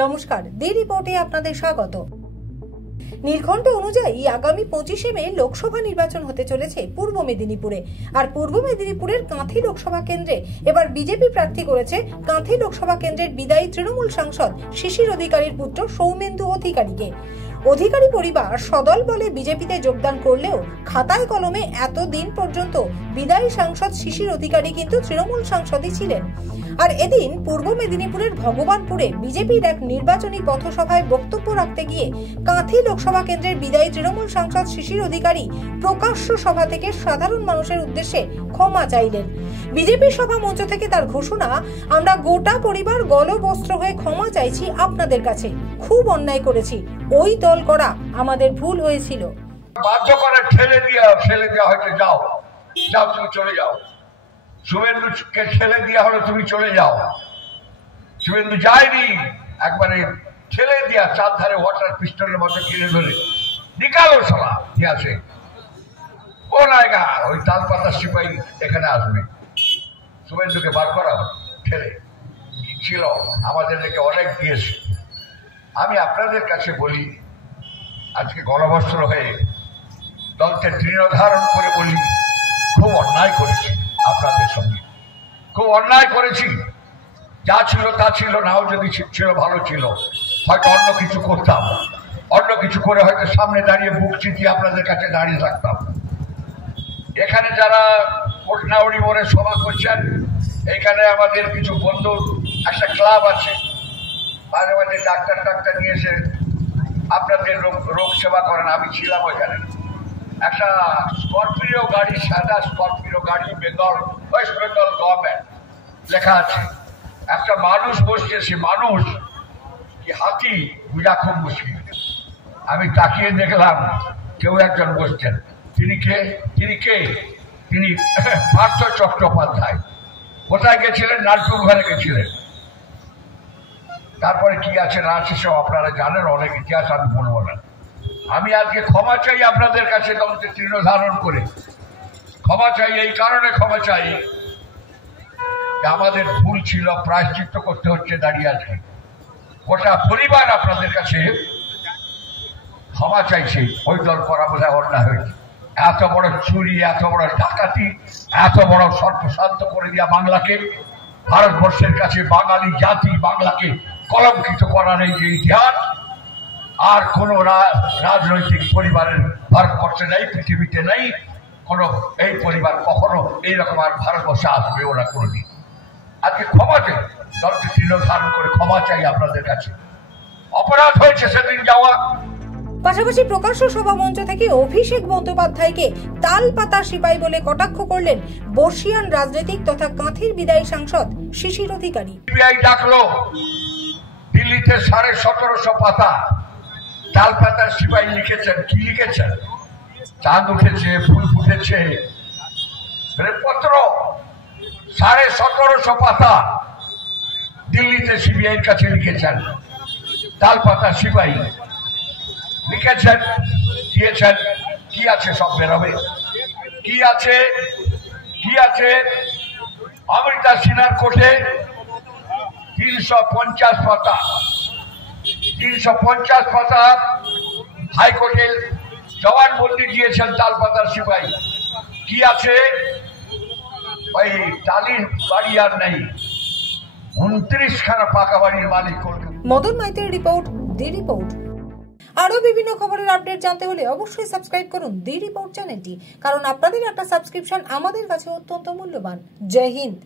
নমস্কার, দি রিপোর্টে আপনাদের স্বাগত। নীলকণ্ঠ অনুযায়ী আগামী 25শে মে লোকসভা নির্বাচন হতে চলেছে পূর্ব মেদিনীপুরে। আর পূর্ব মেদিনীপুরের কাঁথি লোকসভা কেন্দ্রে এবার বিজেপি প্রার্থী করেছে কাঁথি লোকসভা কেন্দ্রের বিদায়ী তৃণমূল সাংসদ শিশির অধিকারীর পুত্র সৌমেন্দু অধিকারীকে। অধিকারী পরিবার সদল বলে বিজেপিতে যোগদান করলেও খাতায় কলমে এতদিন পর্যন্ত বিদায়ী সাংসদ শিশির অধিকারী কিন্তু তৃণমূল সাংসদই ছিলেন। আর এদিন পূর্ব মেদিনীপুরের ভগবানপুরে বিজেপির এক নির্বাচনী পথসভায় বক্তব্য রাখতে গিয়ে কাঁথি লোকসভা কেন্দ্রের বিদায়ী তৃণমূল সাংসদ শিশির অধিকারী প্রকাশ্য সভা থেকে সাধারণ মানুষের উদ্দেশ্যে ক্ষমা চাইলেন। বিজেপির সভা মঞ্চ থেকে তার ঘোষণা, আমরা গোটা পরিবার গলবস্ত্র হয়ে ক্ষমা চাইছি আপনাদের কাছে, খুব অন্যায় করেছি, ওই দল করা আমাদের ভুল হয়েছিল। বাধ্য করে ঠেলে দেওয়া হয়তো যাও তুমি চলে যাও। শুভেন্দুকে ঠেলে দেওয়া হলো তুমি চলে যাও। শুভেন্দু যায়নি, একবারে ঠেলে দিয়া চার ধারে ওয়াটার পিস্টলের মতো কিনে ধরে নিকালো সভা দিয়ে আসে। ও নায়গা ওই তাল পাতা সিপাহী এখানে আসবে, শুভেন্দুকে বার করা ঠেলে ছিল আমাদের দিকে অনেক দিয়েছে। আমি আপনাদের কাছে বলি, আজকে গলবস্ত্র হয়ে দলকে দৃঢ় ধারণ করে বলি, খুব অন্যায় করেছি আপনাদের সঙ্গে, খুব অন্যায় করেছি। যা ছিল তা ছিল, নাও যদি ছিল ভালো ছিল, হয়তো অন্য কিছু করতাম, অন্য কিছু করে হয়তো সামনে দাঁড়িয়ে বুক চিতিয়ে আপনাদের কাছে দাঁড়িয়ে থাকতাম। এখানে যারা কোটনাউড়ি মোড়ে সভা করছেন, এখানে আমাদের কিছু বন্ধুর একটা ক্লাব আছে, মাঝে মাঝে ডাক্তার নিয়ে এসে আপনাদের রোগ সেবা করেন। আমি ছিলাম ওইখানে। একটা স্করপিও গাড়ি, সাদা স্করপিও গাড়ি, ওয়েস্ট বেঙ্গল গভর্নমেন্ট লেখা আছে। একটা মানুষ বসছে, সে মানুষ কি হাতি বুঝা খুব মুশকিল। আমি তাকিয়ে দেখলাম কেউ একজন বসছেন। তিনি কে? তিনি পার্থ চট্টোপাধ্যায়। কোথায় গেছিলেন? নালটুর ঘরে গেছিলেন। তারপরে কি আছে না আছে সব আপনারা জানেন, অনেক ইতিহাস আমি বলবো না। আমি আজকে ক্ষমা চাই আপনাদের কাছে, দলকে তৃণ ধারণ করে ক্ষমা চাই। এই কারণে ক্ষমা চাই, আমাদের ভুল ছিল, প্রায়শ্চিত্ত করতে হচ্ছে দাঁড়িয়ে আজকে। গোটা পরিবার আপনাদের কাছে ক্ষমা চাইছে। ওই দল করা বোধহয় অন্যায় হয়েছে। এত বড় চুরি, এত বড় ডাকাতি, এত বড় সর্বশান্ত করে দেওয়া বাংলাকে, ভারতবর্ষের কাছে বাঙালি জাতি বাংলাকে কলঙ্কিত করার এই যে ইতিহাস, আর কোন রাজনৈতিক পরিবারের ভারতবর্ষে নেই, পৃথিবীতে নেই। কোন এই পরিবার কখনো এইরকম আর ভারতবর্ষে আসবে ওরা কোনদিন। আজকে ক্ষমা চাই, দলকে দৃঢ় ধারণ করে ক্ষমা চাই আপনাদের কাছে। অপরাধ হয়েছে সেদিন যাওয়া। পাশাপাশি প্রকাশ্য সভা মঞ্চ থেকে অভিষেক বন্দ্যোপাধ্যায়কে তাল পাতা সিপাহী বলে কটাক্ষ করলেন বর্ষিয়ান রাজনীতিক তথা কাঁথির বিদায়ী সাংসদ শিশির অধিকারী। সিবিআই ডাকলো, দিল্লিতে 1750 পাতা তাল পাতার সিপাহী লিখেছেন। কি লিখেছেন? চাঁদ উঠেছে, ফুল ফুটেছে, পত্র 1750 পাতা দিল্লিতে সিবিআই এর কাছে লিখেছেন। তাল পাতা সিপাহী লিখেছেন, দিয়েছেন। কি আছে? সব বেরোবে। কি আছে? অমৃতা সিনহার কোর্টে 350 পাতা, 350 পাতা হাইকোর্টে জবানবন্দি দিয়েছেন তাল পাতার সিপাহী। কি আছে? ওই টালির বাড়ি আর নেই, 29 খানা পাকা বাড়ির মালিক। মদন মাইতের রিপোর্ট, দি রিপোর্ট। আরো বিভিন্ন খবরের আপডেট জানতে হলে অবশ্যই সাবস্ক্রাইব করুন দি রিপোর্ট চ্যানেলটি, কারণ আপনাদের একটা সাবস্ক্রিপশন আমাদের কাছে অত্যন্ত মূল্যবান। জয় হিন্দ।